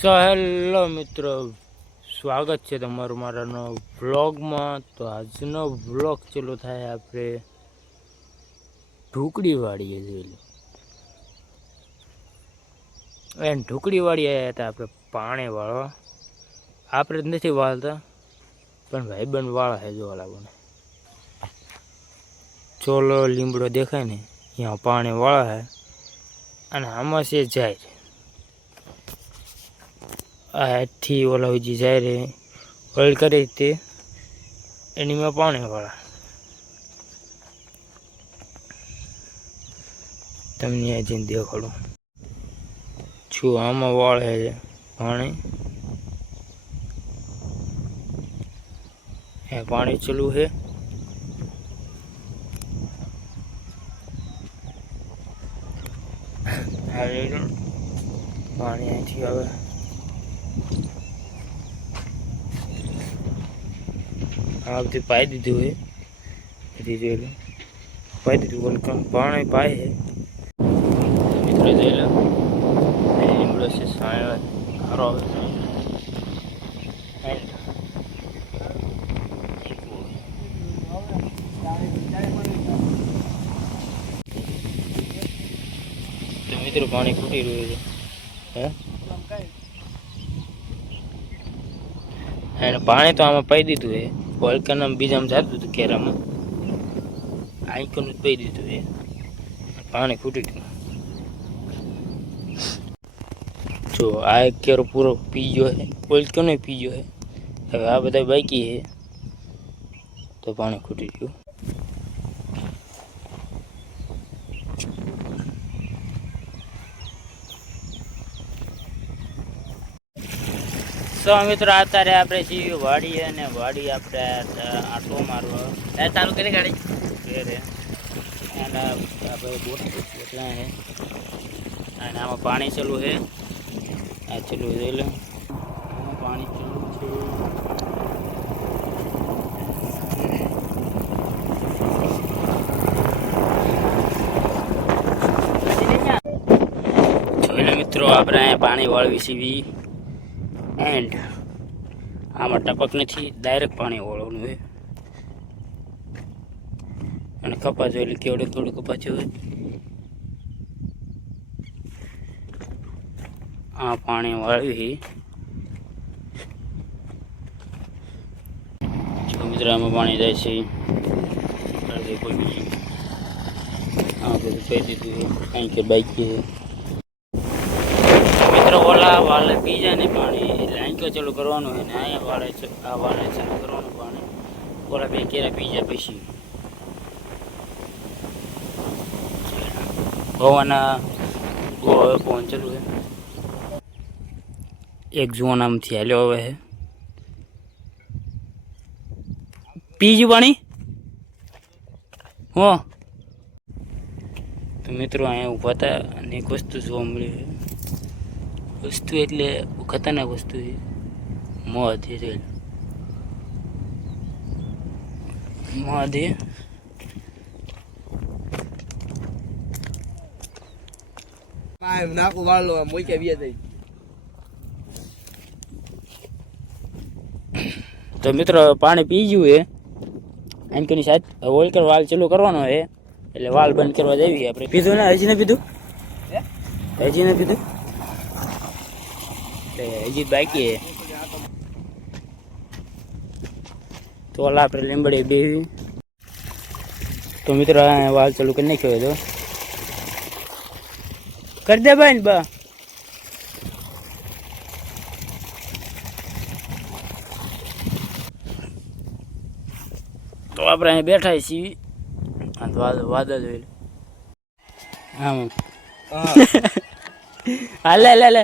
So hello મિત્રો, સ્વાગત છે તમારું મારા નવા વ્લોગમાં। તો આજનો વ્લોગ ચાલુ થાય આપણે ઢુકડી વાળીએ જોઈ લો। ઢુકડી વાળી આવ્યા હતા આપણે પાણી વાળવા। આપણે નથી વાળતા પણ ભાઈબંધ વાળા છે જોવાલા બને। ચોલો લીમડો દેખાય ને અહીંયા પાણી વાળા છે અને આમાં છે જાય આથી ઓલા હુજી જાય રે ઓલ કરે તે એની માં પાણી વાળા તમને આ જઈને દેખાડું છું। આમાં વાળે છે પાણી, એ પાણી ચાલુ છે પાણી અહીંથી આવે આ બધી પાઈ દીધું હોય રીઝેલું પાઈ દીધું વલકમ પાણી પાય છે મિત્રો જોઈ લો લીમડો છે સાયો સારો આવે તો મિત્રો પાણી ફૂટી રહ્યું છે હે એને પાણી તો આમાં પાઈ દીધું છે વલકમ બીજામાં જતું હતું કેરામાં આઈકનું પાઈ દીધું છે પાણી ફૂટી ગયું। જો આ એક કેરો પૂરો પી ગયો છે વલકમ પી ગયો છે હવે આ બધા બાકી છે તો પાણી ફૂટી ગયું। તો મિત્રો અત્યારે આપણે છીએ વાડી અને વાડી આપણે આટલો મારવા ચાલુ કરી ગાડી અને આપણે બોટ એટલા છે અને આમાં પાણી ચાલુ છે આ ચાલુ જોઈ લો આમાં પાણી ચાલુ છે જોઈ લો મિત્રો આપણે અહીંયા પાણી વાળવી સીવી એન્ડ આમાં ટપક નથી ડાયરેક્ટ પાણી વાળવાનું છે અને કપા જોઈ લે કેવડે થોડું કપા છે આ પાણી વાળવી જો મિત્રો આમાં પાણી જાય છે આ બધું કહી દીધું કંઈ કે બાઈકી ઓલા વાલે પી જાય ને પાણી એટલે આંખો ચાલુ કરવાનું હોય ને અહીંયા વાળે આ વાળે ચાલુ કરવાનું પાણી ઓલા બે કેરા પી જાય પછી પવનના પવન ચાલુ છે એક જુવાન આમથી હાલ્યો હવે છે પીજું પાણી હો તો મિત્રો અહીંયા ઊભા હતા અને એક વસ્તુ જોવા મળી વસ્તુ એટલે ખતરનાક વસ્તુ છે મધ છે મધ નાખું વાળો મૂકે બે થઈ તો મિત્રો પાણી પી ગયું છે આંકની સાથ વોલ્કર વાલ ચાલુ કરવાનો છે એટલે વાલ બંધ કરવા જઈએ આપણે પીધું ને હજી ને પીધું હજી ને પીધું હજી બાકી છે તો ઓલા આપણે લીંબડી બેવી તો મિત્રો વાલ ચાલુ કરી નાખ્યો તો કરી દે ભાઈ ને બા તો આપણે અહીં બેઠા છીએ વાદળ જોઈ આમ હાલે લે લે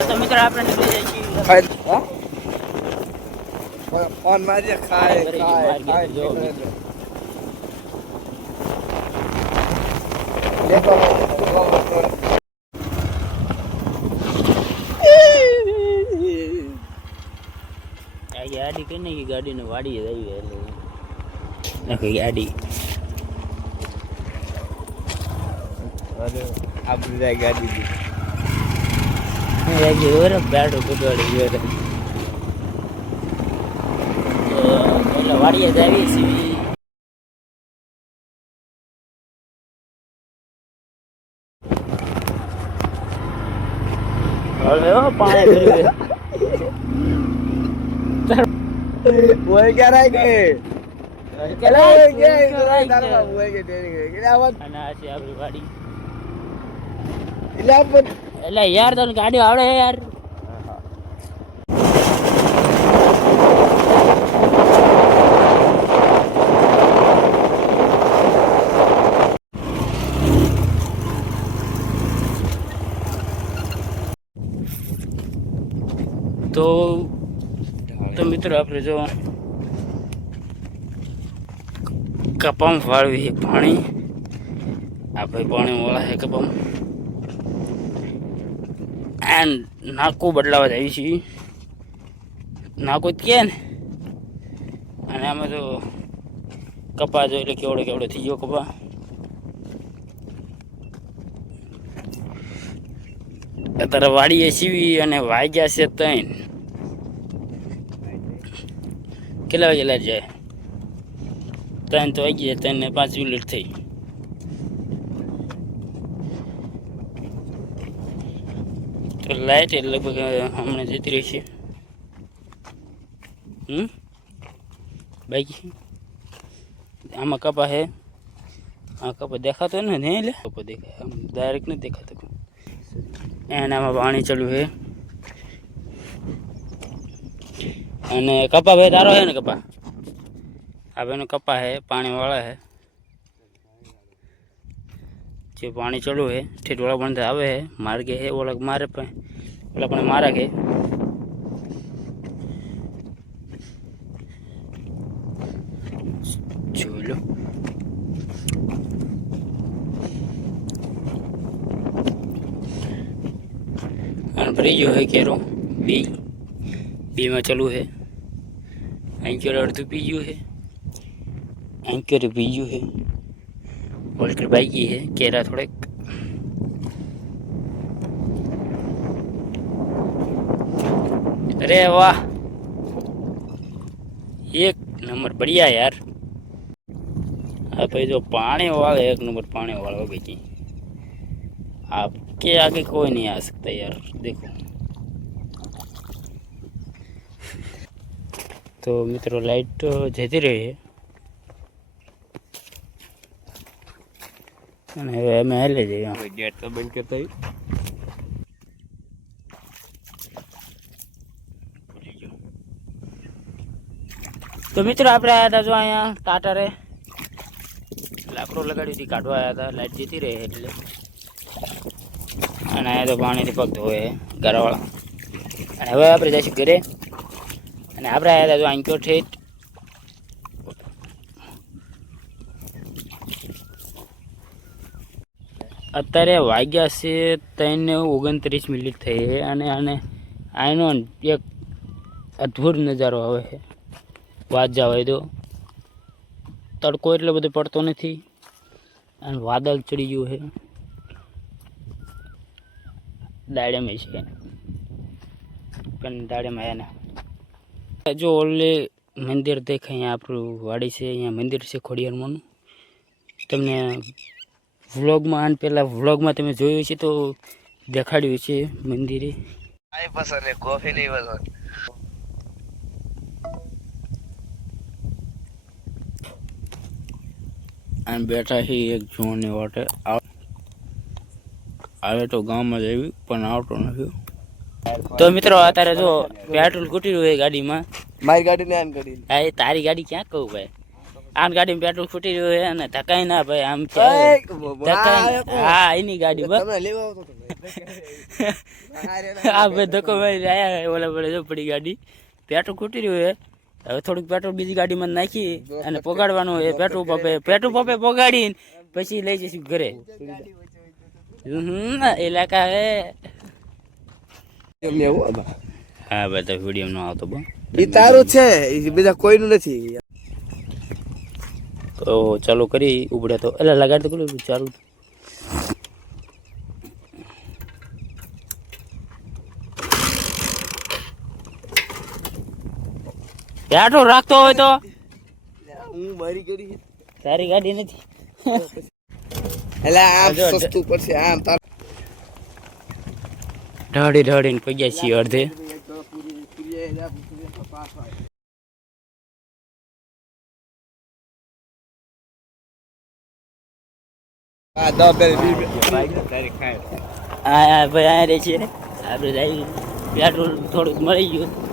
તો મિત્રો આપણે નીકળી જાય છીએ ફોન મારીએ ખાય જો ગાડી કઈ નહીં કે ગાડીને વાડીએ જ આવી એટલે નાખી ગાડી અરે આપણી જાય ગાડી દી બેઠો કુદવાડી ગયો એટલે વાડીએ જ આવી છીએ પાણી ઓય ક્યાં રાઈ ગઈ કેલાય તારા ઓય કે ટેરી ગઈ કે આવત અને આ છે આપણી વાડી એટલે આપ એટલે યાર તને ગાડી આવડે યાર તો મિત્રો આપણે જો કપામાં વાળવી પાણી આ ભાઈ પાણી વાળા છે કપામાં એન્ડ નાકું બદલાવા જાય છે નાકું જ કહે ને અને આમાં તો કપા જો એટલે કેવડો કેવડો થઈ ગયો કપા અત્યારે વાડીએ સીવી અને વાગ્યા છે 3 કેટલા વાગે લાઈટ જાય 3 તો વાગી જાય 3 ને 5 મિનિટ થઈ તો લાઈટ એટલે લગભગ હમણાં જતી રહી છે બાકી આમાં કપા છે આ કપા દેખાતો ને એટલે કપા દેખાય આમ ડાયરેક્ટ નથી દેખાતો એનામાં પાણી ચાલુ છે અને કપા ભાઈ તારો છે ને કપા આ ભાઈનો કપા છે પાણી વાળા છે જે પાણી ચાલુ છે ઠેઠ ઓલા પણ આવે છે માર્ગે છે ઓલા મારે પણ ઓલા પણ મારા કે જોઈ લો અને ભરી है केरो बी में चालू है एंकर अर्ध पीजू है एंकर बीजू है वोल्टर बाइक ही है केरा थोड़े अरे वाह एक नंबर बढ़िया यार भाई जो पानी वाले एक नंबर पानी वाला भाई आपके आगे कोई नहीं आ सकता यार देखो तो मित्रों लाइट जती रही है અને હવે અમે હાલે જઈએ ગેટ તો બંધ કરતા તો મિત્રો આપણે આવ્યા હતા જો અહીંયા ટાટરે લાકડો લગાડી હતી કાઢવા આવ્યા હતા લાઈટ જતી રહી એટલે અને અહીંયા તો પાણીથી પગ ધોવે ઘરવાળા અને હવે આપણે જઈશું ઘરે અને આપણે આવ્યા હતા જો આંક્યો ઠેઠ અત્યારે વાગ્યા છે 3:29 થઈ છે અને આનો એક અદ્ભુત નજારો આવે છે વાત જવાય તો તડકો એટલો બધો પડતો નથી અને વાદળ ચડી ગયું છે દાડેમાં છે પણ દાડેમાં આવ્યા ને જો ઓલે મંદિર દેખાય અહીંયા આપણું વાડી છે અહીંયા મંદિર છે ખોડિયારમાંનું તમને વ્લોગમાં આન પહેલાં વ્લોગમાં તમે જોયું છે તો દેખાડ્યું છે મંદિરે આઈ પસંદ છે કોફી નહીં પસંદ અને બેઠા છે એક જોવાની વાટે આવે તો ગામમાં જ આવી પણ આવતો નથી તો મિત્રો અત્યારે જો પેટ્રોલ ખૂટી રહ્યું હોય ગાડીમાં મારી ગાડી ને આન કરી હા એ તારી ગાડી ક્યાં કહું ભાઈ આમ ગાડીમાં પેટ્રોલ ખૂટી રહ્યું હોય અને ધકાય ના ભાઈ આમ હા એની ગાડી બસ આ ભાઈ ધક્કો મારી આવ્યા ઓલા પડે જો પડી ગાડી પેટ્રોલ ખૂટી રહ્યું હોય હવે થોડુંક પેટ્રોલ બીજી ગાડીમાં નાખી અને પોગાડવાનું હોય પેટ્રોલ પંપે પોગાડીને પછી લઈ જઈશું ઘરે इलाका है મેં હું हाँ बता वीडियो में आवतो बो ઈ તારું છે ઈ બીજા કોઈનું નથી. તો ચાલુ કરી ઉપડે તો એટલે લગાડ તો કર્યું ચાલુ. આટલું રાખતો હોય તો હું મારી કરી તારી ગાડી નથી. એટલે આમ સસ્તું પડશે આમ તાર ઢળીને પગ્યા છીએ અડધે. હા દો બે હા ભાઈ આ રે છે આપણે જઈ પેટ્રોલ થોડુંક મળી ગયું.